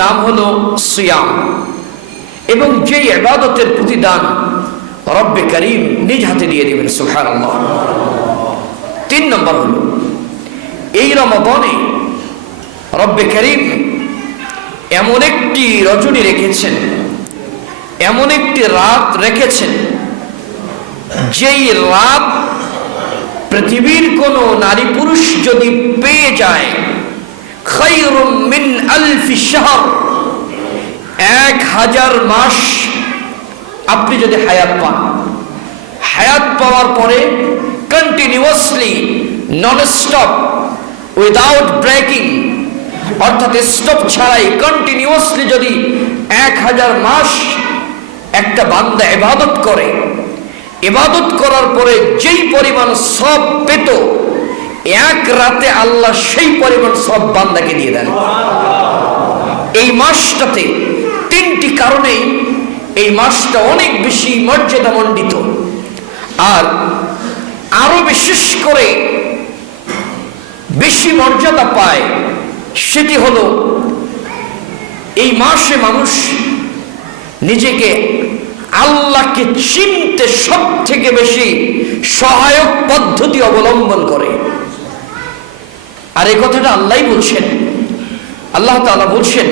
নাম হলো সিয়াম, এবং যে ইবাদতের প্রতিদান রব্বে করিম নিজ হাতে দিয়ে দিবেন। সুবহানাল্লাহ। 3 নম্বর হলো এই রমাদানে রব্বে করিম এমন একটি রজনী রেখেছেন, এমন একটি রাত রেখেছেন, যেই রাত পৃথিবীর কোন নারী পুরুষ যদি পেয়ে যায়, খায়রুম মিন আলফি শাহর, 1000 মাস আপনি যদি হায়াত পান, হায়াত পাওয়ার পরে continuously non stop without breaking, অর্থাৎ স্টপ ছাড়াই কন্টিনিউয়াসলি যদি 1000 মাস একটা বান্দা ইবাদত করে, ইবাদত করার পরে যেই পরিমাণ সওয়াব পেত, এক রাতে আল্লাহ সেই পরিমাণ সওয়াব বান্দাকে দিয়ে দেন। এই মাসটাতে 3টি কারণেই এই মাসটা অনেক বেশি মর্যাদামণ্ডিত। আর আরো বিশেষ করে বেশি মর্যাদা পায় সেটি হলো এই মাসে মানুষ নিজেকে আল্লাহকে চিনতে সব থেকে বেশি সহায়ক পদ্ধতি অবলম্বন করে। আর এই কথাটা আল্লাহই বলছেন। আল্লাহ তাআলা বলছেন,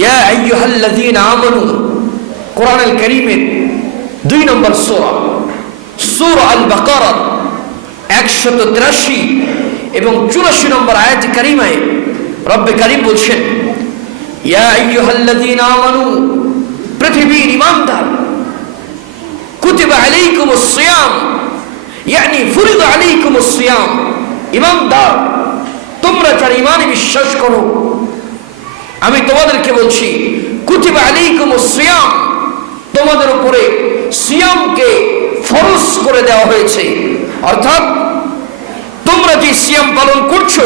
ইয়া আইয়ুহাল্লাযীনা আমানু, কোরআনুল কারীমের 2 নম্বর সূরা, সূরা আল বাকারা 183 এবং 84 নম্বর আয়াত কারীমায় রব্বে কারীম বলছেন, ইয়া আইয়ুহাল্লাযীনা আমানু, পৃথিবীর ঈমানদার, কুতিবা আলাইকুমুস সিয়াম, ইয়ানি ফুরিদা আলাইকুমুস সিয়াম, ঈমানদার তোমরা যারা ঈমানে বিশ্বাস করো, আমি তোমাদেরকে বলছি কুতিবা আলাইকুমুস সিয়াম, তোমাদের উপরে সিয়ামকে ফরজ করে দেওয়া হয়েছে। অর্থাৎ তোমরা যে সিয়াম পালন করছো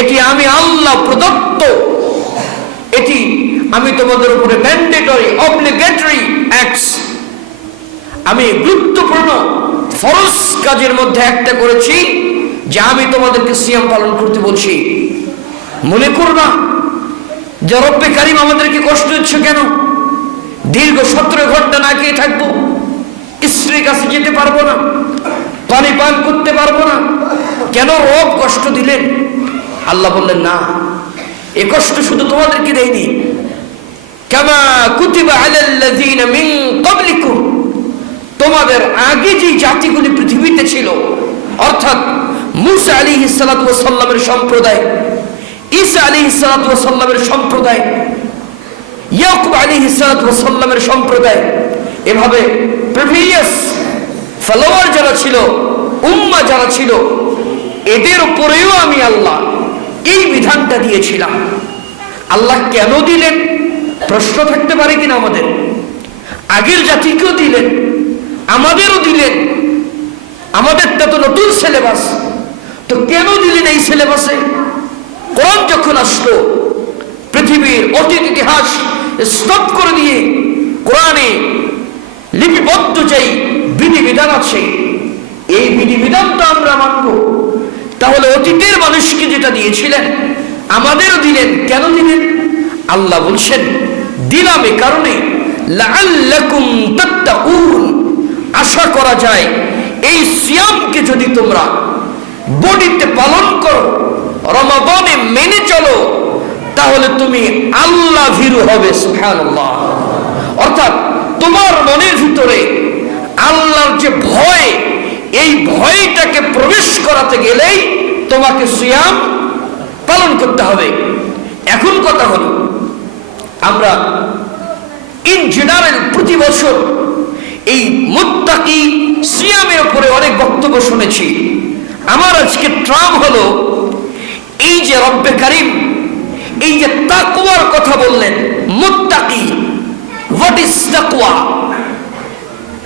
এটি আমি আল্লাহ প্রদত্ত, এটি আমি তোমাদের উপরে ম্যান্ডেটরি অবলিগেটরি অ্যাক্টস, আমি গুরুত্বপূর্ণ ফরজ কাজের মধ্যে একটা করেছি যে আমি তোমাদেরকে সিয়াম পালন করতে বলছি। মনে করবা যে রব্বে কারীম আমাদেরকে কষ্ট দিচ্ছে কেন, দীর্ঘ 17 ঘন্টা না খেয়ে থাকবো, স্ত্রীর কাছে যেতে পারবো না, পানি পান করতে পারবো না, কেন রব কষ্ট দিলেন? আল্লাহ বললেন, না, এই কষ্ট শুধু তোমাদেরকে দেয়নি, কামা কুতিবা আলাল্লাযীনা মিন ক্বাবলিকুম, তোমাদের আগে যে জাতিগুলি পৃথিবীতে ছিল, অর্থাৎ মূসা আলাইহিস সালাতু ওয়াস সালামের সম্প্রদায়, ঈসা আলাইহিস সালাতু ওয়াস সালামের সম্প্রদায়, ইয়াকুব আলাইহিস সালাতু ওয়াস সালামের সম্প্রদায়, এভাবে প্রিভিয়াস ফলোয়ার যারা ছিল, উম্মাহ যারা ছিল, এদের উপরেও আমি আল্লাহ এই বিধানটা দিয়েছিলাম। আল্লাহ কেন দিলেন প্রশ্ন থাকতে পারে কিনা আমাদের? আগের জাতিকেও দিলেন, আমাদেরও দিলেন, আমাদেরটা তো নতুন সিলেবাস, তো কেন দিলেন এই সিলেবাসে? কোরআন যখন আসলো, পৃথিবীর অতীত ইতিহাস স্টপ করে দিয়ে কোরআনে লিপিবদ্ধ যেই বিধিবিধান আছে, এই বিধিবিধানটা আমরা মানব। তাহলে অতীতের মানুষকে যেটা দিয়েছিলেন আমাদেরও দিলেন। কেন দিলেন? আল্লাহ বলছেন, দিলাম এ কারণে লাআল্লাকুম তাত্তাকুন, আশা করা যায় এই সিয়ামকে যদি তোমরা বডিতে পালন করো, রমাদানে মেনে চলো, তাহলে তুমি আল্লাহ ভীরু হবে। সুবহানাল্লাহ। অর্থাৎ তোমার মনের ভিতরে আল্লাহর যে ভয়, এই ভয়টাকে প্রবেশ করাতে গেলেই তোমাকে সিয়াম পালন করতে হবে। এখন কথা হলো, আমরা ইন জেনারেল প্রতি বছর এই মুত্তাকি সিয়ামের উপরে অনেক বক্তব্য শুনেছি। আমার আজকে ট্রাম হলো এই যে রব্বে কারীম এই যে তাকওয়ার কথা বললেন, মুত্তাকি, হোয়াট ইজ তাকওয়া?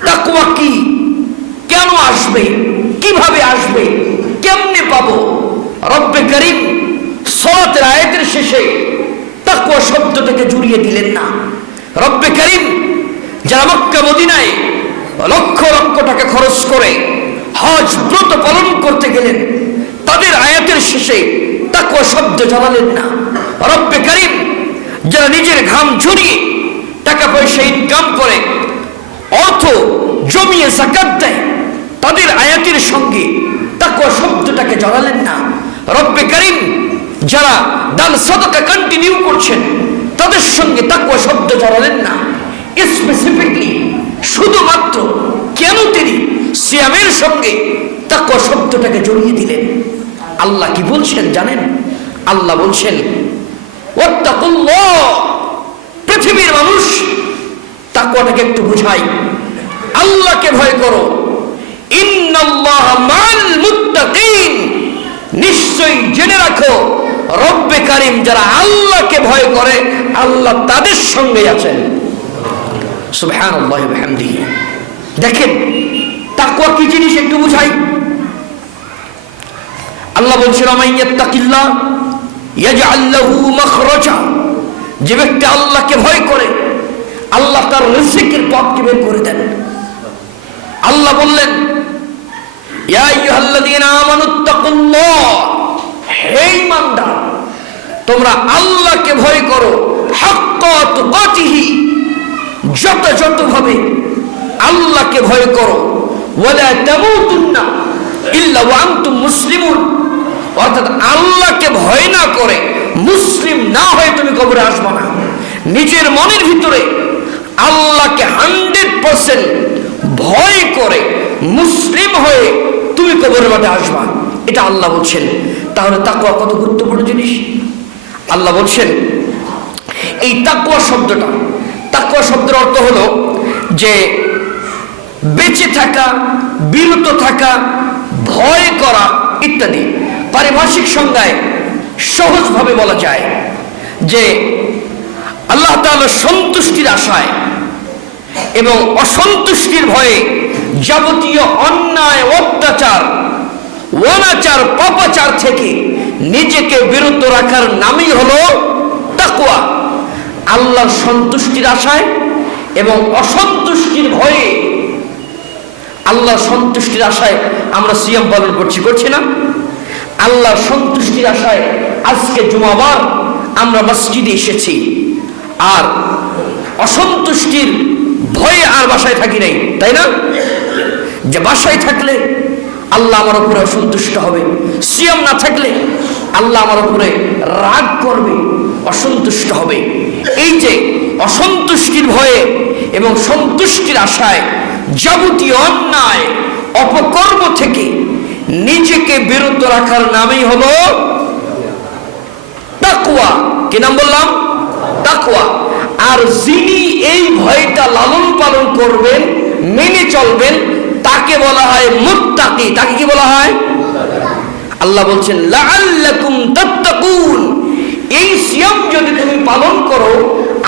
তাকওয়া কি, কেন আসবে, কিভাবে আসবে, কেমনে পাবো? রব্বে কারীম সালাতের আয়াতের শেষে তাকওয়া শব্দটাকে জড়িয়ে দিলেন না। রব্বে কারীম যারা মক্কা মদিনায় লক্ষ লক্ষ টাকা খরচ করে হজ ব্রত পালন করতে গেলেন, তাদের আয়াতের শেষে তাকওয়া শব্দ জানালেন না। রব্বে নিজের ঘাম ঝরিয়ে টাকা পয়সা ইনকাম করে, অর্থ জমিয়ে যাকাত দেয়, তাদের আয়াতের সঙ্গে তাকওয়া শব্দটাকে জড়ালেন না। রব্বে কারীম যারা দান সাদাকা কন্টিনিউ করছেন তাদের সঙ্গে তাকওয়া শব্দ জড়ালেন না। স্পেসিফিকলি শুধুমাত্র কেন তিনি সিয়ামের সঙ্গে তাকওয়া শব্দটাকে জড়িয়ে দিলেন? আল্লাহ কি বলছেন জানেন? আল্লাহ বলছেন, ওয়াত্তাকুল্লাহ। পৃথিবীর মানুষ তাকওয়াটাকে একটু বুঝাই, আল্লাহকে ভয় করো। ইন্নাল্লাহা মা'আল মুত্তাকিন। নিশ্চয়ই জেনে রাখো, রব্বে কারীম যারা আল্লাহকে ভয় করে আল্লাহ তাদের সঙ্গে আছেন। সুবহানাল্লাহি ওয়া বিহামদিহি। দেখেন তাকওয়া কি জিনিস একটু বুঝাই। আল্লাহ বলছেন, মাইয়াত্তাকিল্লাহ ইয়াজআল লাহু মাখরাজা। যে ব্যক্তি আল্লাহকে ভয় করে আল্লাহ তার রিজিকের পথকে বের করে দেন। আল্লাহ বললেন, ইয়া আইয়ুহাল্লাযীনা আমানুত্তাকুল্লাহ। হে ঈমানদার, তোমরা আল্লাহকে ভয় করো, হাক্কা তুকাতিহি। যথাযথভাবে আল্লাহকে ভয় করো। ওয়ালা তামুতুন্না ইল্লা ওয়া আনতুম মুসলিমুন। অর্থাৎ আল্লাহকে ভয় না করে, মুসলিম না হয়ে তুমি কবরে আসবে না। নিজের মনের ভিতরে আল্লাহকে 100% ভয় করে মুসলিম হয়ে তুমি কবরের মাঠে আসবা, এটা আল্লাহ বলছেন। তাহলে তাকওয়া কত গুরুত্বপূর্ণ জিনিস। আল্লাহ বলছেন এই তাকওয়া শব্দটা, তাকওয়া শব্দের অর্থ হলো যে বেঁচে থাকা, বিরত থাকা, ভয় করা ইত্যাদি। পারিভাষিক সংজ্ঞায় সহজভাবে বলা যায় যে আল্লাহ তাআলার সন্তুষ্টির আশায় এবং অসন্তুষ্টির ভয়ে যাবতীয় অন্যায়, অত্যাচার, অনাচার, পাপাচার থেকে নিজেকে বিরত রাখার নামই হলো তাকওয়া। আল্লাহর সন্তুষ্টির আশায় এবং অসন্তুষ্টির ভয়ে, আল্লাহর সন্তুষ্টির আশায় আমরা সিয়াম পালন করছি না? আল্লাহর সন্তুষ্টির আশায় আজকে জুমাবার আমরা মসজিদে এসেছি, আর অসন্তুষ্টির ভয়ে আর বাসায় থাকি নাই, তাই না? যে বাসায় থাকলে আল্লাহ আমার উপরে অসন্তুষ্ট হবে, সিয়াম না থাকলে আল্লাহ আমার উপরে রাগ করবে, অসন্তুষ্ট হবে। এই যে অসন্তুষ্টির ভয়ে এবং সন্তুষ্টির আশায় যাবতীয় অন্যায়, অপকর্ম থেকে নিজেকে বিরত রাখার নামই হলো তাকওয়া। কি নাম বললাম? তাকওয়া। আর যিনি এই ভয়টা লালন পালন করবেন, মেনে চলবেন, তাকে বলা হয় মুত্তাকি। তাকে কি বলা হয়? আল্লাহ বলছেন, লাআল্লাকুম তাত্তাকুন। এই সিয়াম যদি তুমি পালন করো,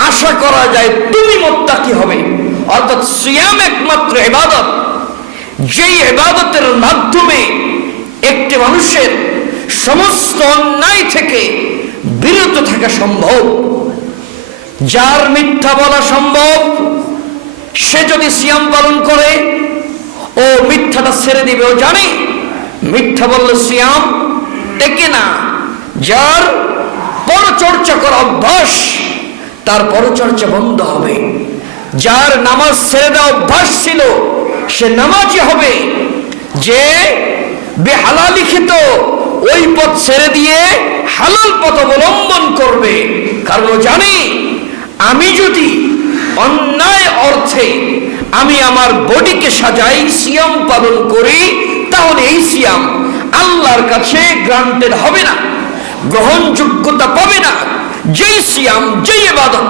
আশা করা যায় তুমি মুত্তাকি হবে। অর্থাৎ সিয়াম একমাত্র ইবাদত, যেই ইবাদতের মাধ্যমে একটি মানুষের সমস্ত অন্যায় থেকে বিরত থাকা সম্ভব। যার মিথ্যা বলা সম্ভব, সে যদি সিয়াম পালন করে ও মিথ্যাটা ছেড়ে দিবে। ও জানে মিথ্যা বললে সিয়াম টেকে না। যার পরচর্চা করা অভ্যাস, তার পরচর্চা বন্ধ হবে। যার নামাজ ছেড়ে দেওয়া অভ্যাস ছিল, সে নামাজি হবে। যে বেহালালি খেত, ওই পথ ছেড়ে দিয়ে হালাল পথ অবলম্বন করবে। কারণ জানি আমি যদি অন্যায় অর্থে আমি আমার বডিকে সাজাই, সিয়াম পালন করি, তাহলে এই সিয়াম আল্লাহর কাছে গ্রান্টেড হবে না, গ্রহণযোগ্যতা পাবে না। যেই সিয়াম, যেই ইবাদত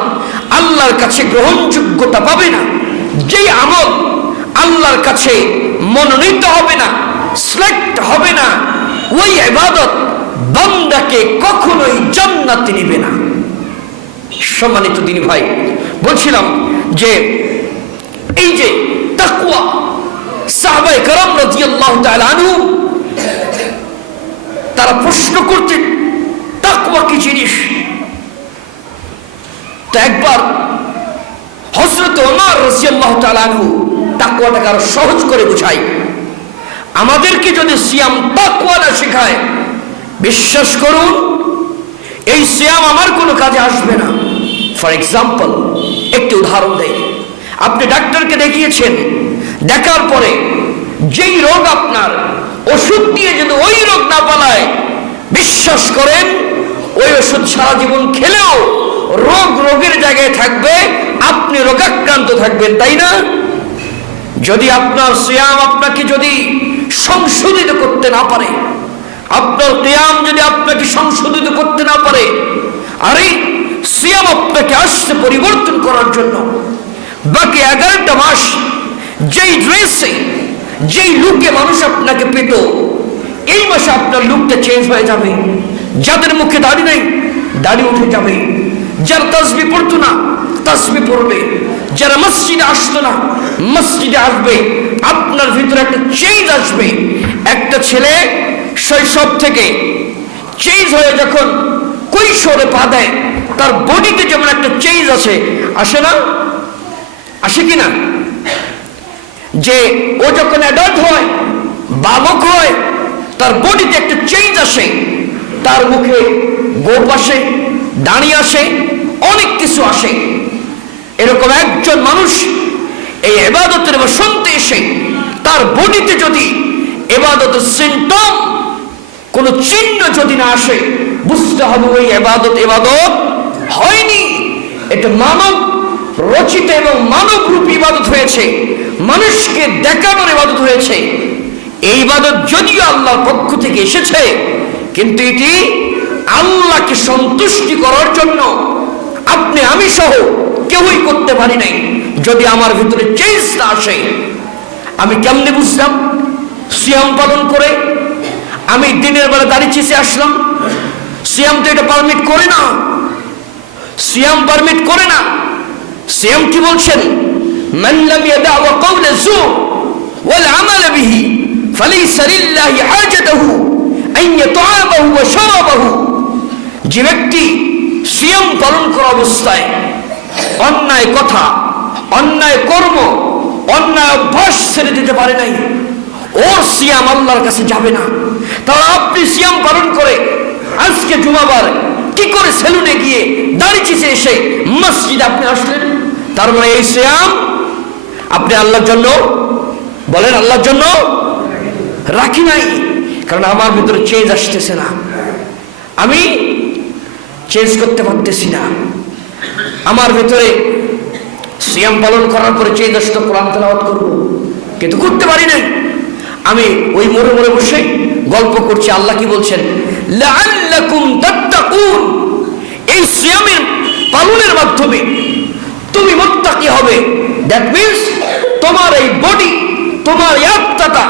আল্লাহর কাছে গ্রহণযোগ্যতা পাবে না, যেই আমল আল্লাহর কাছে মনোনীত হবে না, সিলেক্ট হবে না, ওই ইবাদত বান্দাকে কখনোই জান্নাতে নিবে না। সম্মানিত দিনী ভাই, বলছিলাম যে এই যে তাকওয়া, সাহাবায়ে কেরাম রাদিয়াল্লাহু তাআলা আনহু তারা প্রশ্ন করতেন তাকওয়া কি জিনিস। তো একবার হযরত ওমর রাদিয়াল্লাহু তাআলা আনহু তাকওয়াটাকে আরো সহজ করে বুঝাই। আমাদেরকে যদি সিয়াম তাকওয়া না শেখায়, বিশ্বাস করুন এই সিয়াম আমার কোনো কাজে আসবে না। ফর এক্সাম্পল, একটি উদাহরণ দেয়। আপনি ডাক্তারকে দেখিয়েছেন, দেখার পরে যেই রোগ আপনার, ওষুধ দিয়ে যদি ওই রোগ না পালায়, বিশ্বাস করেন ওই ওষুধ সারা জীবন খেলেও রোগের জায়গায় থাকবে, আপনি রোগাক্রান্ত থাকবেন, তাই না? যদি আপনার সিয়াম আপনাকে যদি সংশোধিত করতে না পারে, আপনার কিয়াম যদি আপনাকে সংশোধিত করতে না পারে, আরে সিয়াম আপনাকে আসছে পরিবর্তন করার জন্য। বাকি 11টা মাস যেই ড্রেসে যেই লুকে মানুষ আপনাকে পেত, এই মাসে আপনার লুকটা চেঞ্জ হয়ে যাবে। যাদের মুখে দাড়ি নাই, দাড়ি উঠে যাবে। যারা তাসবিহ পড়তো না, তাসবিহ পড়বে। যারা মসজিদে আসতো না, মসজিদে আসবে। আপনার ভিতরে একটা চেঞ্জ আসবে। একটা ছেলে শৈশব থেকে চেঞ্জ হয়ে যখন কৈশোরে পা দেয়, তার বডিতে যেমন একটা চেঞ্জ আসে না? আসে কিনা? যে ও যখন অ্যাডাল্ট হয়, বালক হয়, তার বডিতে একটা চেঞ্জ আসে, তার মুখে গোপ আসে, দাড়ি আসে, অনেক কিছু আসে। এরকম একজন মানুষ এই ইবাদতের বসন্তে এসে তার বডিতে যদি ইবাদতের সিম্পটম, কোন চিহ্ন যদি না আসে, বুঝতে হবে ওই ইবাদত হয়নি। এটা মানব রচিত এবং মানব রূপী ইবাদত হয়েছে, মানুষকে দেখানোর ইবাদত হয়েছে। এই ইবাদত যদিও আল্লাহর পক্ষ থেকে এসেছে, কিন্তু এটি আল্লাহকে সন্তুষ্টি করার জন্য আপনি আমি সহ কেউই করতে পারি নাই। যদি আমার ভিতরে চেঞ্জ না আসে, আমি কেমনে বুঝলাম? সিয়াম পালন করে আমি দিনের বেলা দাড়ি চিসে আসলাম, সিয়াম তো এটা পারমিট করে না। সিয়াম পারমিট করে না। সিয়াম কি বলছেন? মান লাম ইয়াদা ওয়া কাওলা যুর ওয়াল আমাল বিহি ফালাইসা লিল্লাহি হাজাতুহু আন ইয়াতআমাহু ওয়া শারাবাহু। যে ব্যক্তি সিয়াম পালন করা অবস্থায় অন্যায় কথা, অন্যায় কর্ম, অন্যায় অভ্যাস ছেড়ে দিতে পারে নাই, ওর সিয়াম আল্লাহর কাছে যাবে না। তাহলে আপনি সিয়াম পালন করে আজকে জুমাবার কি করে সেলুনে গিয়ে দাড়ি চিসে এসে মসজিদে আপনি আসলেন? তার মানে এই সিয়াম আপনি আল্লাহর জন্য, বলেন আল্লাহর জন্য রাখি নাই। কারণ আমার ভিতরে চেঞ্জ আসতেছে না, আমি চেঞ্জ করতে পারতেছি না। আমার ভিতরে সিয়াম পালন করার পরে চেঞ্জ আসতো, কোরআন তেলাওয়াত করবো, কিন্তু করতে পারি নাই। আমি ওই মোড়ে মোড়ে বসে গল্প করছি। আল্লাহ কি বলছেন? লাআল্লাকুম তাত্তাকুন। এই সিয়ামের পালনের মাধ্যমে তুমি মুত্তাকি হবে। দ্যাট মিন্স তোমার এই বডি, তোমার আত্মাটা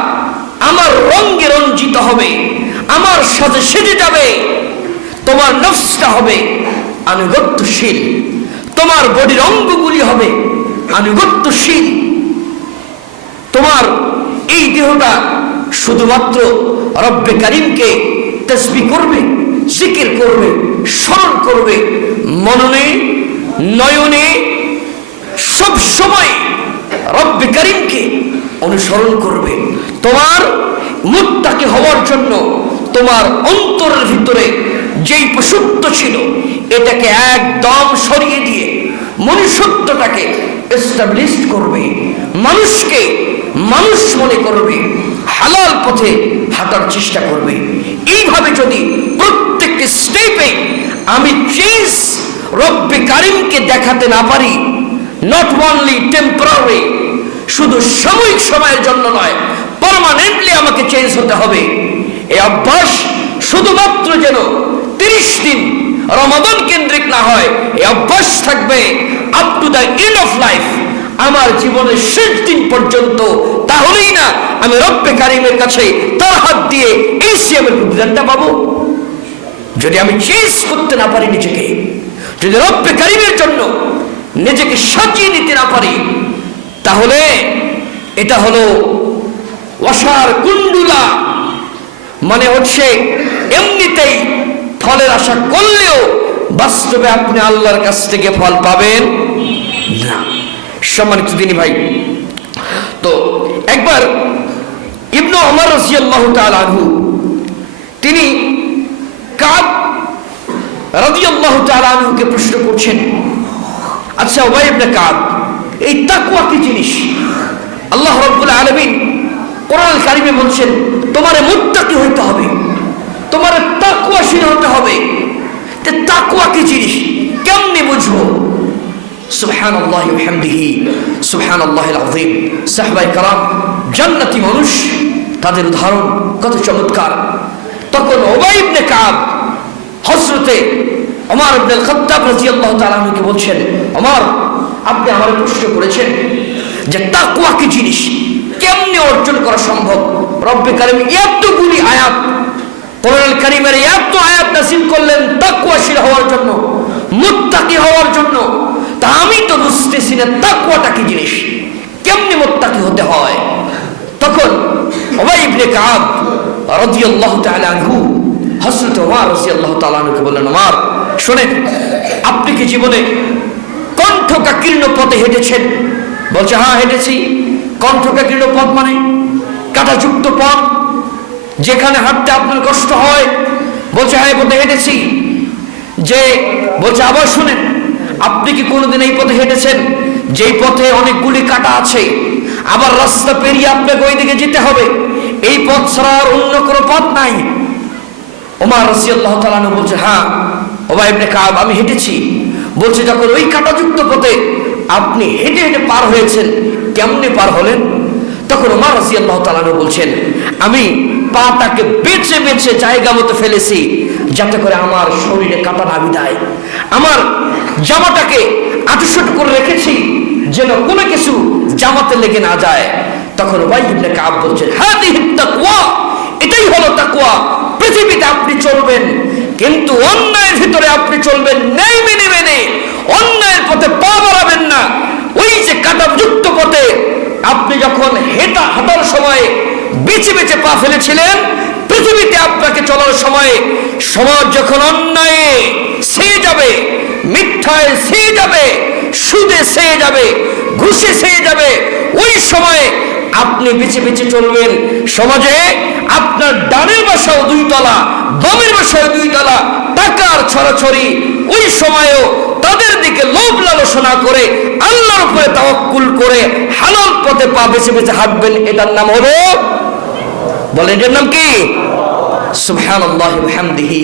আমার রঙে রঞ্জিত হবে, আমার সাথে সেজে যাবে। তোমার নফসটা হবে আনুগত্যশীল, তোমার বডির অঙ্গগুলি হবে আনুগত্যশীল। তোমার এই দেহটা শুধুমাত্র রব্বে কারিমকে তাসবিহ করবে, জিকির করবে, স্মরণ করবে, মননে নয়নে সব সময় রব্বে কারিমকে অনুসরণ করবে। তোমার মুত্তাকি হওয়ার জন্য তোমার অন্তরের ভিতরে যেই পশুত্ব ছিল, এটাকে একদম সরিয়ে দিয়ে মনুষ্যত্বটাকে এস্টাবলিশ করবে, মানুষকে মানুষ মনে করবে, হালাল পথে হাঁটার চেষ্টা করবে। এইভাবে যদি প্রত্যেকটি স্টেপে আমি চেঞ্জ রব্বে কারিমকে দেখাতে না পারি, নট অনলি টেম্পোরারি, শুধু সাময়িক সময়ের জন্য নয়, পার্মানেন্টলি আমাকে চেঞ্জ হতে হবে। এই অভ্যাস শুধুমাত্র যেন 30 দিন রমাদান কেন্দ্রিক না হয়, এই অভ্যাস থাকবে up to the end of life, আমার জীবনের শেষ দিন পর্যন্ত। তাহলেই না আমি রব্বে কারিমের কাছে তার হাত দিয়ে এই সিয়ামের প্রতিদানটা পাবো। যদি আমি চেঞ্জ করতে না পারি নিজেকে, যদি রব্বে কারিমের জন্য নিজেকে সাজিয়ে নিতে না পারি, তাহলে এটা হলো ওয়াসার কুন্ডুলা, মানে হচ্ছে এমনিতেই ফলের আশা করলেও বাস্তবে আপনি আল্লাহর কাছ থেকে ফল পাবেন না। সম্মানিত দিনী ভাই, তো একবার ইবনে ওমর রাদিয়াল্লাহু তাআলা আনহু, তিনি কাব রাদিয়াল্লাহু তাআলা আনহুকে প্রশ্ন করছেন, আচ্ছা উবাই ইবনে কাব, এই তাকওয়া কি জিনিস? আল্লাহ রাব্বুল আলামিন কোরআন কারিমে বলছেন তোমারে মুত্তাকি হইতে হবে, তোমারে তাকওয়াশীল হতে হবে। তে তাকওয়া কি জিনিস কেমনে বুঝবো? সুবহানাল্লাহি ওয়া বিহামদিহি সুবহানাল্লাহিল আযীম। সাহাবায়ে কেরাম জান্নাতি মানুষ, তাদের উদাহরণ কত চমৎকার। তখন উবাই ইবনে কাব হযরতে ওমর ইবনে আল খাত্তাব রাদিয়াল্লাহু তাআলা আনহুকে বলছেন, ওমর আপনি আমারে প্রশ্ন করেছেন যে তাকওয়া কি জিনিস, কেমনে অর্জন করা সম্ভব? রব্বে কারীম এতগুলি আয়াত, কোরআন কারীমের এত আয়াত নাযিল করলেন তাকওয়াশীল হওয়ার জন্য, মুত্তাকি হওয়ার জন্য। তা আমি তো বুঝতেছি না তাকওয়াটা কি জিনিস, কেমনে মুত্তাকি হতে হয়। তখন উবাই ইবনে কাব রাদিয়াল্লাহু তাআলা আনহু হযরত ওমর রাদিয়াল্লাহু তাআলা আনহুকে বললেন, ওমর শুনেন, আপনি কি জীবনে কণ্ঠকাকীর্ণ পথে হেঁটেছেন? বলছে হ্যাঁ হেঁটেছি। কণ্ঠকাকীর্ণ পথ মানে কাঁটাযুক্ত পথ, যেখানে হাঁটতে আপনার কষ্ট হয়। বলছে হ্যাঁ এই পথে হেঁটেছি। যে বলছে আবার শুনেন, আপনি কি কোনোদিন এই পথে হেঁটেছেন যেই পথে অনেকগুলি কাঁটা আছে, আবার রাস্তা পেরিয়ে আপনাকে ওই দিকে যেতে হবে, এই পথ ছাড়া আর অন্য কোনো পথ নাই? ওমর রাদিয়াল্লাহু তাআলা আনহু বলছে হ্যাঁ উবাই ইবনে কাব আমি হেঁটেছি। বলছে যখন ওই কাঁটাযুক্ত পথে আপনি হেঁটে হেঁটে পার হয়েছেন, কেমনে পার হলেন? তখন ওমর রাদিয়াল্লাহু তাআলা আনহু বলছেন, আমি পাটাকে বেছে বেছে জায়গা মতো ফেলেছি যাতে করে আমার শরীরে কাঁটা না বিঁধায়, আমার জামাটাকে আঁটুসুট করে রেখেছি যেন কোনো কিছু জামাতে লেগে না যায়। তখন উবাই ইবনে কাব বলছেন হাদিহিত তাকওয়া, এটাই হলো তাকওয়া। পৃথিবীতে আপনি চলবেন কিন্তু অন্যায়ের ভিতরে আপনি চলবেন ন্যায় মেনে মেনে, অন্যায়ের পথে পা বাড়াবেন না। ওই যে কাঁটাযুক্ত পথে আপনি যখন হাঁটার সময় বেছে বেছে পা ফেলেছিলেন, পৃথিবীতে আপনাকে চলার সময় সমাজ যখন অন্যায়ে ছেয়ে যাবে, মিথ্যায় ছেয়ে যাবে, সুদে ছেয়ে যাবে, ঘুষে ছেয়ে যাবে, ওই সময়ে আপনি বেছে বেছে চলবেন। সমাজে আপনার ডানের বাসাও 2 তলা, বামের বাসাও 2 তলা, টাকার ছড়াছড়ি, ওই সময়েও তাদের দিকে লোভ লালসা করে আল্লাহর উপরে তাওয়াক্কুল করে হালাল পথে পা বেছে বেছে হাঁটবেন। এটার নাম হলো, বলেন এটার নাম কি? সুবহানাল্লাহি ওয়া বিহামদিহি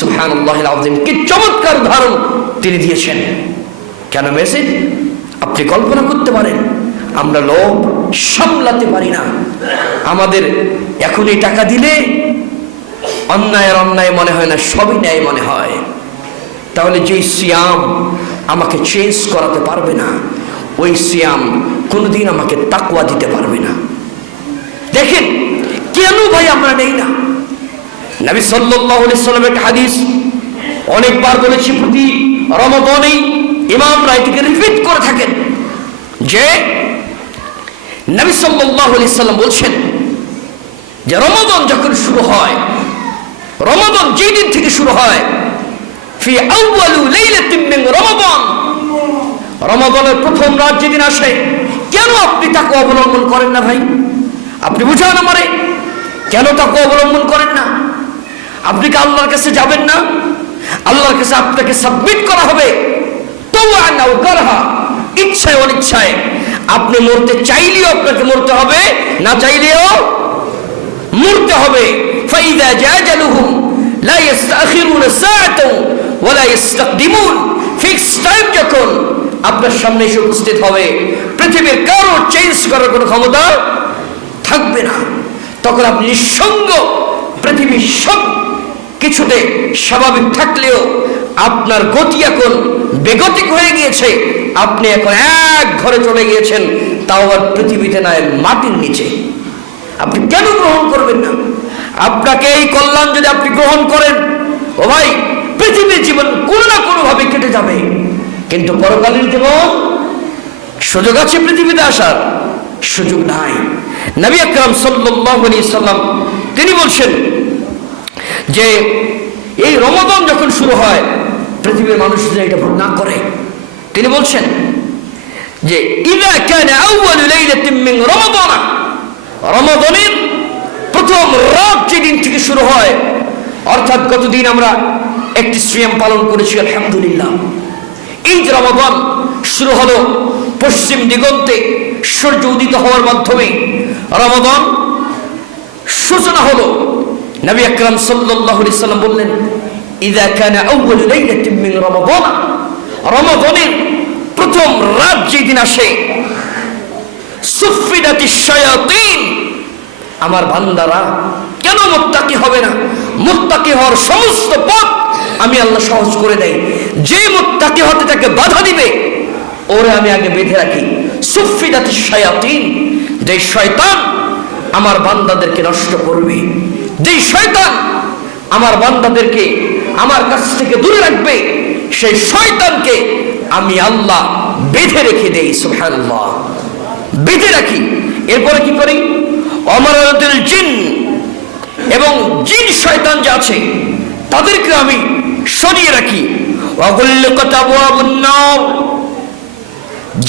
সুবহানাল্লাহিল আযীম। কি চমৎকার উদাহরণ তিনি দিয়েছেন। কেন মেসেজ আপনি কল্পনা করতে পারেন, আমরা লোভ সামলাতে পারি না। আমাদের এখন এই টাকা দিলে অন্যায়ের অন্যায় মনে হয় না, সবই ন্যায় মনে হয়। তাহলে যেই সিয়াম আমাকে চেঞ্জ করাতে পারবে না, ওই সিয়াম কোনোদিন আমাকে তাকওয়া দিতে পারবে না। দেখেন কেন ভাই আমরা নেই না? নবী সাল্লাল্লাহু আলাইহি ওয়াসাল্লামের একটা হাদিস অনেকবার বলেছি, প্রতি রমাদানে ইমামরা এটাকে রিপিট করে থাকেন যে নবী সাল্লাল্লাহু আলাইহি ওয়াসাল্লাম বলছেন যে রমাদান যখন শুরু হয়, রমাদান যেই দিন থেকে শুরু হয়, ফি আউয়ালু লাইলাতিন মিন রমাদান, রমাদানের প্রথম রাত যেদিন আসে, কেন আপনি তাকওয়া অবলম্বন করেন না ভাই? আপনি বুঝান আমারে, কেন তাকওয়া অবলম্বন করেন না? আপনি কি আল্লাহর কাছে যাবেন না? আল্লাহর কাছে আপনাকে সাবমিট করা হবে, তাওয়ান আও কারহা, ইচ্ছায় অনিচ্ছায়। আপনি মরতে চাইলেও আপনাকে মরতে হবে, না চাইলেও মরতে হবে। ফাইযা জাজালুহুম লা ইস্তাখিরুনা সাআতাও ওয়া লা ইস্তাকদিমুন, ফিক্স টাইম যখন আপনার সামনে এসে উপস্থিত হবে, পৃথিবীর কারো চেঞ্জ করার কোনো ক্ষমতা থাকবে না। তখন আপনি নিঃসঙ্গ, পৃথিবীর সব কিছুতে স্বাভাবিক থাকলেও আপনার গতি এখন বেগতিক হয়ে গিয়েছে। আপনি এখন এক ঘরে চলে গিয়েছেন, তাও আর পৃথিবীতে নয়, মাটির নিচে। আপনি কেন গ্রহণ করবেন না? আপনাকে এই কল্যাণ যদি আপনি গ্রহণ করেন, ও ভাই পৃথিবীর জীবন কোনো না কোনো ভাবে কেটে যাবে, কিন্তু পরকালীন জীবন সুযোগ আছে, পৃথিবীতে আসার সুযোগ নাই। নবী আকরাম সাল্লাল্লাহু আলাইহি সাল্লাম তিনি বলছেন যে এই রমাদান যখন শুরু হয়, পৃথিবীর মানুষরা এটা ভুল না করে। তিনি বলছেন যে ইযা কানা আউয়ালু লাইলাতিন মিন রমাদান, রমাদানের প্রথম রাত যেদিন থেকে শুরু হয়, অর্থাৎ গতদিন আমরা একটি সিয়াম পালন করেছি আলহামদুলিল্লাহ। এই যে রমাদান শুরু হলো পশ্চিম দিগন্তে সূর্য উদিত হওয়ার মাধ্যমে রমাদান সূচনা হলো। নবী আকরাম সাল্লাল্লাহু আলাইহি সাল্লাম বললেন, ইযা কানা আউয়াল লাইলাতিন মিন রমাদান, রমাদানের প্রথম রাত যেদিন আসে, সুফিদাতিশ শায়াতিন, আমার বান্দারা কেন মুত্তাকি হবে না? মুত্তাকি হওয়ার সমস্ত পথ আমি আল্লাহ সহজ করে দেই। যে মুত্তাকি হতে তাকে বাধা দিবে ওরে আমি আগে বেঁধে রাখি। সুফিদাতিশ শায়াতিন, যে শয়তান আমার বান্দাদেরকে নষ্ট করবে, যে শয়তান আমার বান্দাদেরকে আমার কাছ থেকে দূরে রাখবে, সেই শয়তানকে আমি আল্লাহ বেঁধে রেখে দেই। সুবহানাল্লাহ, বেঁধে রাখি। এরপরে কি করি? অমারাতুল জিন, এবং জিন শয়তান যে আছে তাদেরকে আমি সরিয়ে রাখি। ওয়াগুল্লিকাত আবওয়াবুন নার,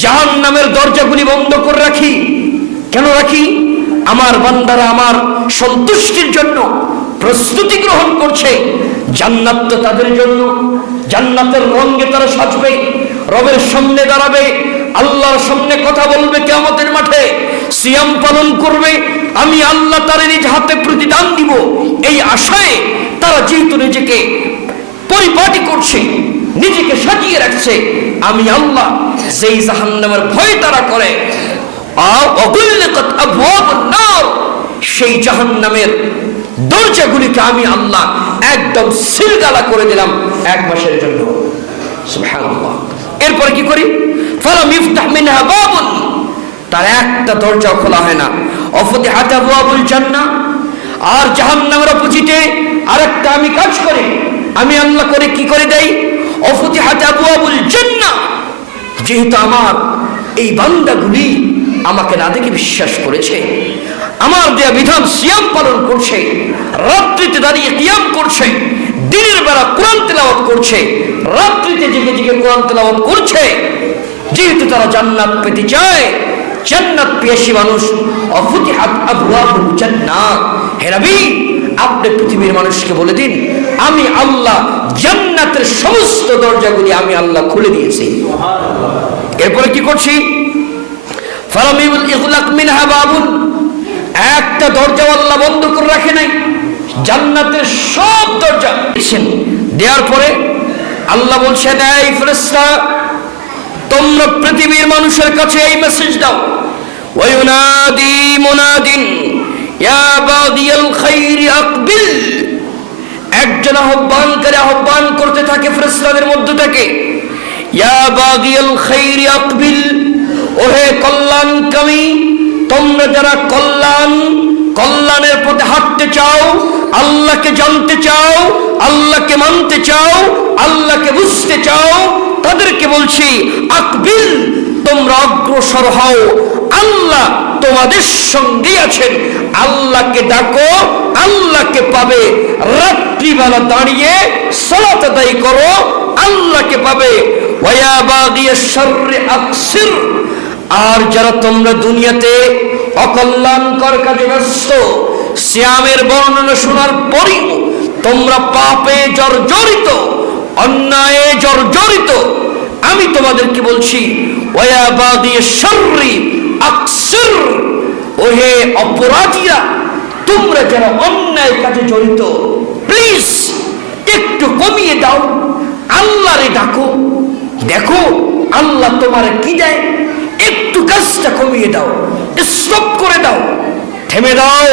জাহান্নামের দরজাগুলি বন্ধ করে রাখি। কেন রাখি? আমার বান্দারা আমার সন্তুষ্টির জন্য প্রস্তুতি গ্রহণ করছে। জান্নাত তো তাদের জন্য, জান্নাতের রঙে তারা সাজবে, রবের সামনে দাঁড়াবে, আল্লাহর সামনে কথা বলবে কিয়ামতের মাঠে, সিয়াম পালন করবে, আমি আল্লাহ তার নিজ হাতে প্রতিদান দিব। এই আশায় তারা যেহেতু নিজেকে পরিপাটি করছে, নিজেকে সাজিয়ে রাখছে, আমি আল্লাহ যেই জাহান্নামের ভয় তারা করে, সেই জাহান্নামের দরজাগুলিকে আমি আল্লাহ একদম সিলগালা করে দিলাম 1 মাসের জন্য। সুবহানাল্লাহ। এরপর কি করি? ফালাম ইফতাহ মিনহা বাবুন, তার একটা দরজা খোলা হয় না। অফতিহাত আবওয়াবুল জান্নাহ, আর জাহান্নামের অপোজিটে আরেকটা আমি কাজ করি, আমি আল্লাহ করে কি করে দেই? অফতিহাত আবওয়াবুল জান্নাহ, যেহেতু আমার এই বান্দাগুলি আমাকে না দেখে বিশ্বাস করেছে, আমার দেয়া বিধান সিয়াম পালন করছে, রাত্রিতে দাঁড়িয়ে কিয়াম করছে, দিনের বেলা কোরআন তেলাওয়াত করছে, রাত্রিতে জেগে জেগে কোরআন তেলাওয়াত করছে, যেহেতু তারা জান্নাত পেতে চায়, জান্নাত পেয়েছি মানুষ, অফতিহাত আবওয়াবুল জান্নাহ। হে নবী, আপনি পৃথিবীর মানুষকে বলে দিন, আমি আল্লাহ জান্নাতের সমস্ত দরজাগুলি আমি আল্লাহ খুলে দিয়েছি। এরপরে কি করছি? ফালাম ইগলাক মিনহা বাবুন, একটা দরজা আল্লাহ বন্ধ করে রাখে নাই, জান্নাতের সব দরজা দেওয়ার পরে আল্লাহ বলছেন, এই ফেরেশতা, তোমরা পৃথিবীর মানুষের কাছে এই মেসেজ দাও, ওয়ায়ুনাদি মুনাদিন ইয়া বাগিয়াল খাইরি আকবিল, একজন আহ্বানকারী আহ্বান করতে থাকে ফেরেশতাদের মধ্য থেকে, ইয়া বাগিয়াল খাইরি আকবিল, ওহে কল্যাণকামী, তোমরা যারা কল্যাণের পথে হাঁটতে চাও, আল্লাহকে জানতে চাও, আল্লাহকে মানতে চাও, আল্লাহকে বুঝতে চাও, তাদেরকে বলছি আকবিল, তোমরা অগ্রসর হও, আল্লাহ তোমাদের সঙ্গে আছেন। আল্লাহকে ডাকো, আল্লাহকে পাবে। রাত্রিবেলা দাঁড়িয়ে সালাত আদায় করো, আল্লাহকে পাবে। ওয়া বাগিয়াশ শাররি আকসির, আর যারা তোমরা দুনিয়াতে অকল্যাণকর কাজে ব্যস্ত, সিয়ামের বর্ণনা শোনার পরই তোমরা পাপে জর্জরিত, অন্যায়ে জর্জরিত, আমি তোমাদেরকে বলছি ওয়া বাগিয়াশ শাররি আকসির, ওহে অপরাধীরা, তোমরা যারা অন্যায় কাজে জড়িত, প্লিজ একটু কমিয়ে দাও, আল্লাহরে ডাকো, দেখো আল্লাহ তোমারে কি দেয়, একটু কাজটা কমিয়ে দাও, স্টপ করে দাও, থেমে দাও,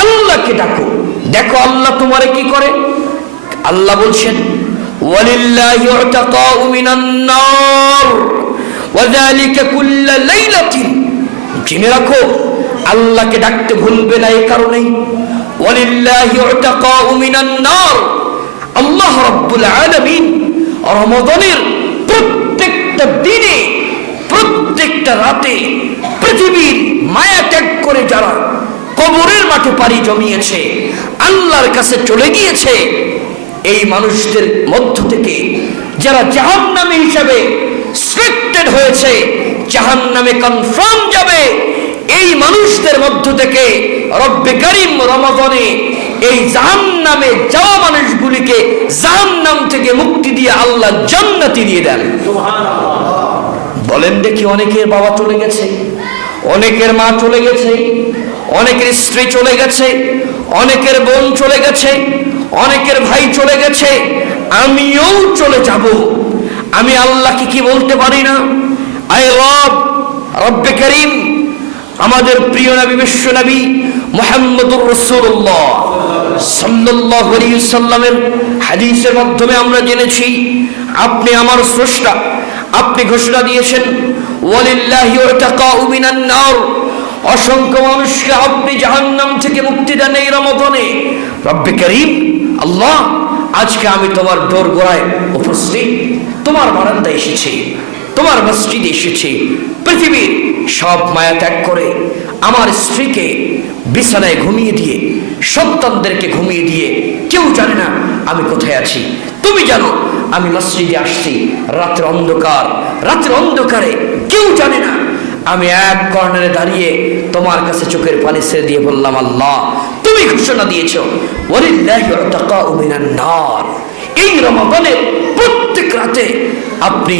আল্লাহকে ডাকো, দেখো আল্লাহ তোমারে কি করে। আল্লাহ বলছেন, ওয়ালিল্লাহি উতাকাউ মিনান নার ওয়া যালিকা কুল্লা লাইলাতিন, জেনে রাখো আল্লাহকে ডাকতে ভুলবে না। এই কারণেই ওয়ালিল্লাহি উতাকাউ মিনান নার, আল্লাহ রাব্বুল আলামিন রমাদানের প্রত্যেকটা দিনে, প্রত্যেকটা রাতে পৃথিবীর মায়া ত্যাগ করে যারা কবরের মাঠে পাড়ি জমিয়েছে, আল্লাহর কাছে চলে গিয়েছে, এই মানুষদের মধ্য থেকে যারা জাহান্নামী হিসাবে সিলেক্টেড হয়েছে, জাহান্নামে কনফার্ম যাবে, এই মানুষদের মধ্য থেকে রব্বে কারীম রমাদানে এই জাহান্নামে যাওয়া মানুষগুলিকে জাহান্নাম থেকে মুক্তি দিয়ে আল্লাহ জান্নাতি দিয়ে দেন। সুবহানাল্লাহ। বলেন দেখি, অনেকের বাবা চলে গেছে, অনেকের মা চলে গেছে, অনেকের স্ত্রী চলে গেছে, অনেকের বোন চলে গেছে, অনেকের ভাই চলে গেছে, আমিও চলে যাব। আমি আল্লাহকে কি বলতে পারি না? আয় রব, রব্বে করিম, আমাদের প্রিয় নবী, বিশ্ব নবী মুহাম্মদুর রাসূলুল্লাহ সাল্লাল্লাহু আলাইহি ওয়াসাল্লামের হাদিসের মাধ্যমে আমরা জেনেছি আপনি আমার স্রষ্টা। আপনি ঘোষণা দিয়েছেন ওয়ালিল্লাহি উতাকাউ মিনান নার, অসংখ্য মানুষকে আপনি জাহান্নাম থেকে মুক্তি দেন এই রমজানে। রব্বে করিম আল্লাহ, আজকে আমি তোমার দোরগোড়ায় উপস্থিত, তোমার বারান্দায় এসেছি, তোমার মসজিদে এসেছি। পৃথিবীর সব মায়া ত্যাগ করে আমার স্ত্রীকে বিছানায় ঘুমিয়ে দিয়ে, সন্তানদেরকে ঘুমিয়ে দিয়ে, কেউ জানে না আমি কোথায় আছি। তুমি জানো আমি মসজিদে আসছি, রাতের অন্ধকার, রাতের অন্ধকারে কেউ জানে না। আমি এক কর্নারে দাঁড়িয়ে তোমার কাছে চোখের পানি ছেড়ে দিয়ে বললাম, আল্লাহ তুমি ঘোষণা দিয়েছো ওয়ালিল্লাহি উতাকাউ মিনান নার, এই রমাদানের প্রত্যেক রাতে আপনি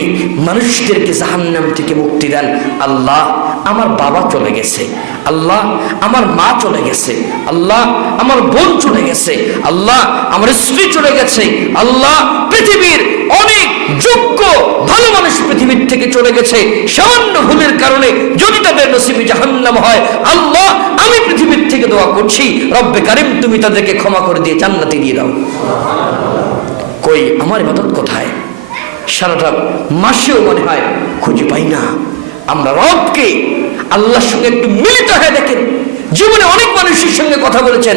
মানুষদেরকে জাহান্নাম থেকে মুক্তি দেন। আল্লাহ আমার বাবা চলে গেছে, আল্লাহ আমার মা চলে গেছে, আল্লাহ আমার বোন চলে গেছে, আল্লাহ আমার স্ত্রী চলে গেছে, আল্লাহ পৃথিবীর অনেক যোগ্য ভালো মানুষ পৃথিবীর থেকে চলে গেছে, সামান্য ভুলের কারণে যদি তাদের নসিবে জাহান্নাম হয়, আল্লাহ আমি পৃথিবীর থেকে দোয়া করছি, রব্বে কারিম তুমি তাদেরকে ক্ষমা করে দিয়ে জান্নাতে দিয়ে দাও। কই আমার ইবাদত কোথায়? সারাটা মাসেও মনে হয় খুঁজে পাই না। আমরা রবকে, আল্লাহর সঙ্গে একটু মিলিত হয়ে দেখেন। জীবনে অনেক মানুষের সঙ্গে কথা বলেছেন,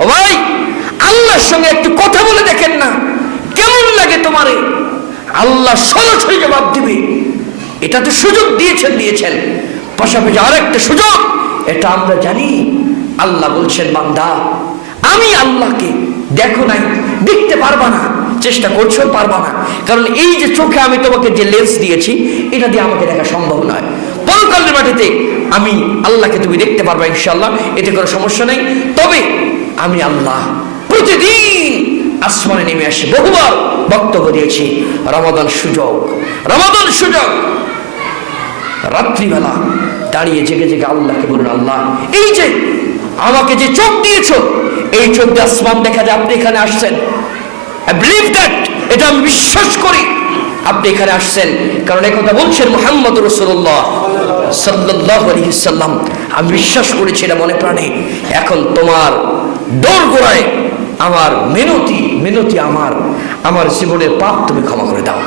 ও ভাই আল্লাহর সঙ্গে একটু কথা বলে দেখেন না, কেমন লাগে তোমারে? আল্লাহ সরাসরি জবাব দিবে। এটা তো সুযোগ দিয়েছেন, পাশাপাশি আরেকটা সুযোগ, এটা আমরা জানি। আল্লাহ বলছেন, বান্দা আমি আল্লাহকে দেখো নাই, দেখতে পারবা না, চেষ্টা করছো পারবা না, কারণ এই যে চোখে আমি তোমাকে যে লেন্স দিয়েছি এটা দিয়ে আমাকে দেখা সম্ভব নয়। পরকালের মাটিতে আমি আল্লাহকে তুমি দেখতে পারবা ইনশাআল্লাহ, এতে কোনো সমস্যা নেই। তবে আমি আল্লাহ প্রতিদিন আসমানে নেমে আসি, বহুবার বক্তব্য দিয়েছি। রমাদান সুযোগ, রমাদান সুযোগ। রাত্রিবেলা দাঁড়িয়ে জেগে জেগে আল্লাহকে বলুন, আল্লাহ এই যে আমাকে যে চোখ দিয়েছো, এই চোখ দিয়ে আসমান দেখা যায়, আপনি এখানে আসছেন। I believe that, এটা আমি বিশ্বাস করি আপনি এখানে আসছেন, কারণ এই কথা বলছেন মুহাম্মদুর রাসূলুল্লাহ সাল্লাল্লাহু আলাইহি ওয়াসাল্লাম। আমি বিশ্বাস করেছি এটা মনে প্রাণে। এখন তোমার দোরগোড়ায় আমার মিনতি, আমার জীবনের পাপ তুমি ক্ষমা করে দাও,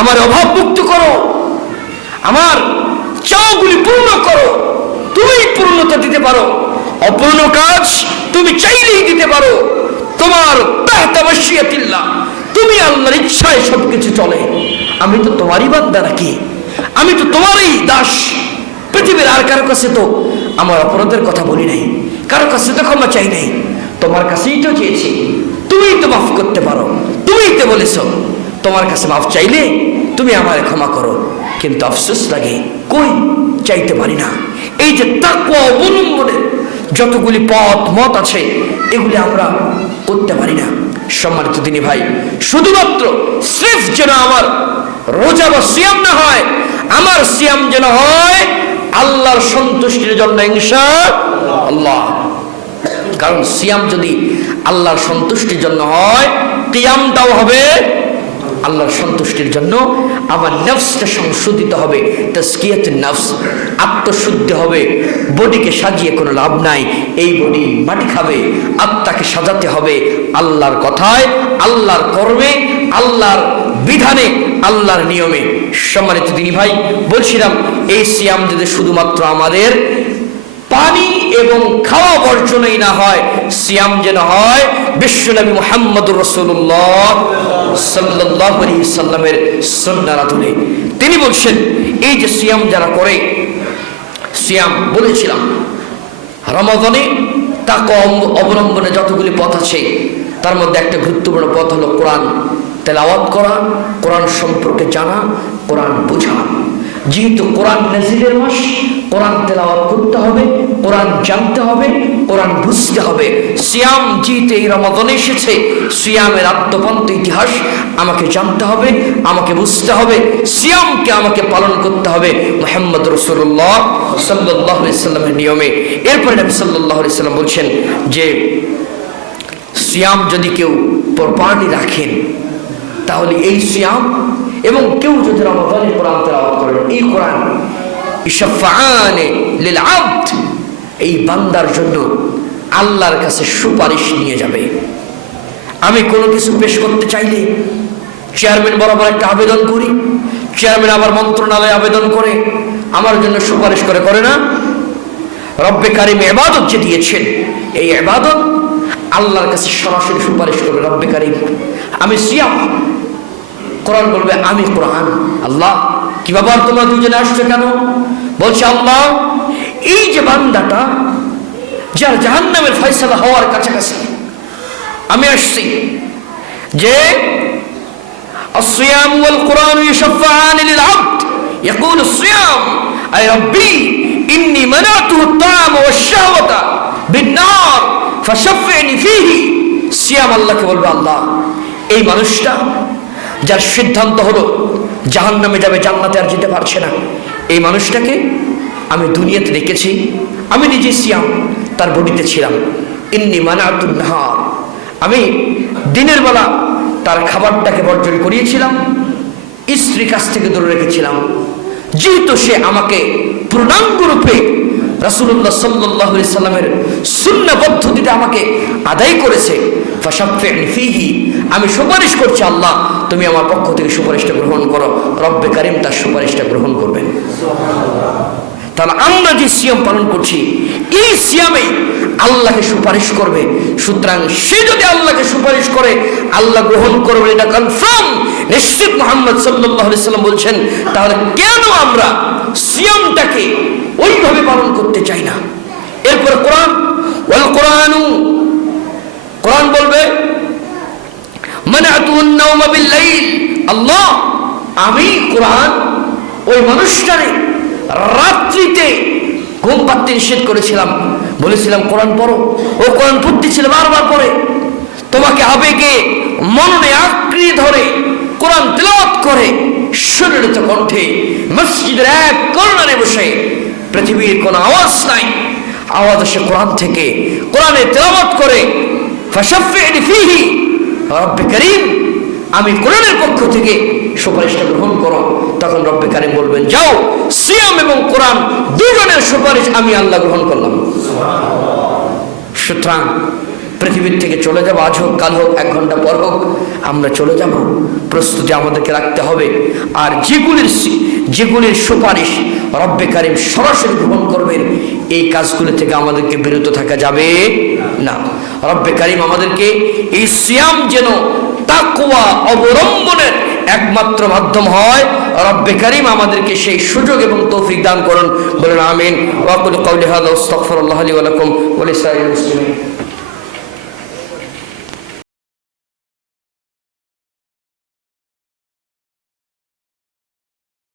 আমার অভাব মুক্ত করো, আমার চাওগুলি পূর্ণ করো। তুমি পূর্ণতা দিতে পারো, অপূর্ণ কাজ তুমি চাইলেই দিতে পারো। তোমার তাহতাবাশিয়াতিল্লাহ, তুমি আল্লাহর ইচ্ছায় সবকিছু চলে। আমি তো তোমারই বান্দা নাকি? আমি তো তোমারই দাস। পৃথিবীর আর কারো কাছে তো আমার অপরাধের কথা বলি নাই, কারো কাছে তো ক্ষমা চাই নাই, তোমার কাছেই তো চেয়েছি। তুমিই তো মাফ করতে পারো, তুমিই তো বলেছো তোমার কাছে মাফ চাইলে তুমি আমারে ক্ষমা করো। কিন্তু আফসোস লাগে, কই চাইতে পারি না। এই যে তাকওয়া অবলম্বনের যতগুলি মত আছে, এগুলি আমরা করতে পারি না। সম্মানিত দিনী ভাই, শুধুমাত্র সির্ফ যেন আমার রোজা বা সিয়াম না হয়, আমার সিয়াম যেন হয় আল্লাহর সন্তুষ্টির জন্য ইনশাআল্লাহ। কারণ সিয়াম যদি আল্লাহর সন্তুষ্টির জন্য হয়, কিয়ামটাও হবে আল্লাহর সন্তুষ্টির জন্য। আমার নফসটা সংশোধিত হবে, তাজকিয়াতুন নফস, আত্মশুদ্ধি হবে। বডিকে সাজিয়ে কোনো লাভ নাই, এই বডি মাটি খাবে। আত্মাকে সাজাতে হবে আল্লাহর কথায়, আল্লাহর কর্মে, আল্লাহর বিধানে, আল্লাহর নিয়মে। সম্মানিত দিনী ভাই, বলছিলাম এই সিয়াম যদি শুধুমাত্র আমাদের পানি এবং খাওয়া বর্জনই না হয়, সিয়াম যেন হয় বিশ্বনবী মুহাম্মদুর রাসূলুল্লাহ সাল্লাল্লাহু আলাইহি সাল্লামের সুন্নাহর আদলে। তিনি বলছেন এই যে সিয়াম যারা করে, সিয়াম বলেছিলাম রমাদানে তাকওয়া অবলম্বনে যতগুলি পথ আছে, তার মধ্যে একটা গুরুত্বপূর্ণ পথ হলো কোরআন তেলাওয়াত করা, কোরআন সম্পর্কে জানা, কোরআন বোঝা। যেহেতু কোরআন নাজিলের মাস, কোরআন তেলাওয়াত করতে হবে, কোরআন জানতে হবে, কোরআন বুঝতে হবে। সিয়াম যেহেতু এই রমাদানে এসেছে, সিয়ামের আদ্যপান্ত ইতিহাস আমাকে জানতে হবে, আমাকে বুঝতে হবে, সিয়ামকে আমাকে পালন করতে হবে মুহাম্মদ রাসূলুল্লাহ সাল্লাল্লাহু আলাইহি সাল্লামের নিয়মে। এরপরে নবী সাল্লাল্লাহু আলাইহি সাল্লাম বলছেন যে সিয়াম যদি কেউ প্রপারলি রাখেন, তাহলে এই সিয়াম এবং কেউ যদি রমাদানে কোরআন তেলাওয়াত করেন, এই কোরআন ইশফাআনে লিল আবদ, এই বান্দার জন্য আল্লাহর কাছে সুপারিশ নিয়ে যাবে। আমি কোনো কিছু পেশ করতে চাইলে চেয়ারম্যান বরাবর একটা আবেদন করি, চেয়ারম্যান আবার মন্ত্রণালয়ে আবেদন করে আমার জন্য সুপারিশ করে না? রব্বে কারিম ইবাদত যে দিয়েছেন, এই ইবাদত আল্লাহর কাছে সরাসরি সুপারিশ করবে। রব্বে কারিম আমি সিয়াম, কোরআন বলবে আমি কোরআন। আল্লাহ কি ব্যাপার, তোমরা দুজনে আসছো কেন? বলছে আল্লাহ, এই যে বান্দাটা যার জাহান্নামের ফয়সালা হওয়ার কাছাকাছি, আমি আসছি যে الصيام والقرآن يشفعان للعبد يقول الصيام أي ربي إني منعته الطعام والشهوة بالنار فشفعني فيه। সিয়াম আল্লাহকে বলবে আল্লাহ, এই মানুষটা যার সিদ্ধান্ত হলো জাহান্নামে যাবে, জান্নাতে আর যেতে পারছে না, এই মানুষটাকে আমি দুনিয়াতে দেখেছি, আমি নিজে সিয়াম তার বডিতে ছিলাম। ইন্নি মানাতুন নাহার, আমি দিনের বেলা তার খাবারটাকে বর্জন করিয়েছিলাম, স্ত্রীর কাছ থেকে দূরে রেখেছিলাম। যেহেতু সে আমাকে পূর্ণাঙ্গ রূপে রাসূলুল্লাহ সাল্লাল্লাহু আলাইহি সাল্লামের সুন্নাহ পদ্ধতিতে আমাকে আদায় করেছে, ফাশাফি'নি ফীহি, আমি সুপারিশ করছি আল্লাহ তুমি আমার পক্ষ থেকে সুপারিশটা গ্রহণ করো। রব্বে কারিম তার সুপারিশটা গ্রহণ করবেন। তাহলে আমরা যে সিয়াম পালন করছি, এই সিয়ামে আল্লাহকে সুপারিশ করবে। সুতরাং সে যদি আল্লাহকে সুপারিশ করে, আল্লাহ গ্রহণ করবে, এটা কনফার্ম, নিশ্চিত। মুহাম্মদ সাল্লাল্লাহু আলাইহি সাল্লাম বলছেন, তাহলে কেন আমরা সিয়ামটাকে ওইভাবে পালন করতে চাই না? এরপরে কোরআন, ওয়াল কোরআনু, কোরআন বলবে মানাতুন নাওমা বিল লাইল, আল্লাহ আমি কোরআন ওই মানুষটারে রাত্রিতে ঘুম পাড়তে নিষেধ করেছিলাম, বলেছিলাম কোরআন পড়ো, ও কোরআন পড়তেছিল বারবার পড়ে, তোমাকে আবেগে মননে আঁকড়িয়ে ধরে কোরআন তেলাওয়াত করে সুরেলিত কণ্ঠে মসজিদের এক কর্নারে বসে, পৃথিবীর কোনো আওয়াজ নাই, আওয়াজ আসে কোরআন থেকে, কোরআনে তেলাওয়াত করে ফাশাফি'নি ফীহি, রব্বে কারীম আমি কোরআনের পক্ষ থেকে সুপারিশটা গ্রহণ করো। তখন রব্বে কারীম বলবেন, যাও, সিয়াম এবং কোরআন দুজনের সুপারিশ আমি আল্লাহ গ্রহণ করলাম। সুতরাং পৃথিবীর থেকে চলে যাবো, আজ হোক কাল হোক, 1 ঘন্টা পর হোক, আমরা চলে যাব, প্রস্তুতি আমাদেরকে রাখতে হবে। আর যেগুলির সুপারিশ রব্বে কারীম সরাসরি গ্রহণ করবেন, এই কাজগুলো থেকে আমাদেরকে বিরত থাকা যাবে না। রব্বে কারীম আমাদেরকে এই সিয়াম যেন তাকওয়া অবলম্বনের একমাত্র মাধ্যম হয়, রব্বে কারীম আমাদেরকে সেই সুযোগ এবং তৌফিক দান করুন। বলেন আমিন। ওয়া কুলু কাওলি হাযা আস্তাগফিরুল্লাহ লি ওয়া লাকুম ওয়া লিসাইরিল মুসলিমিন।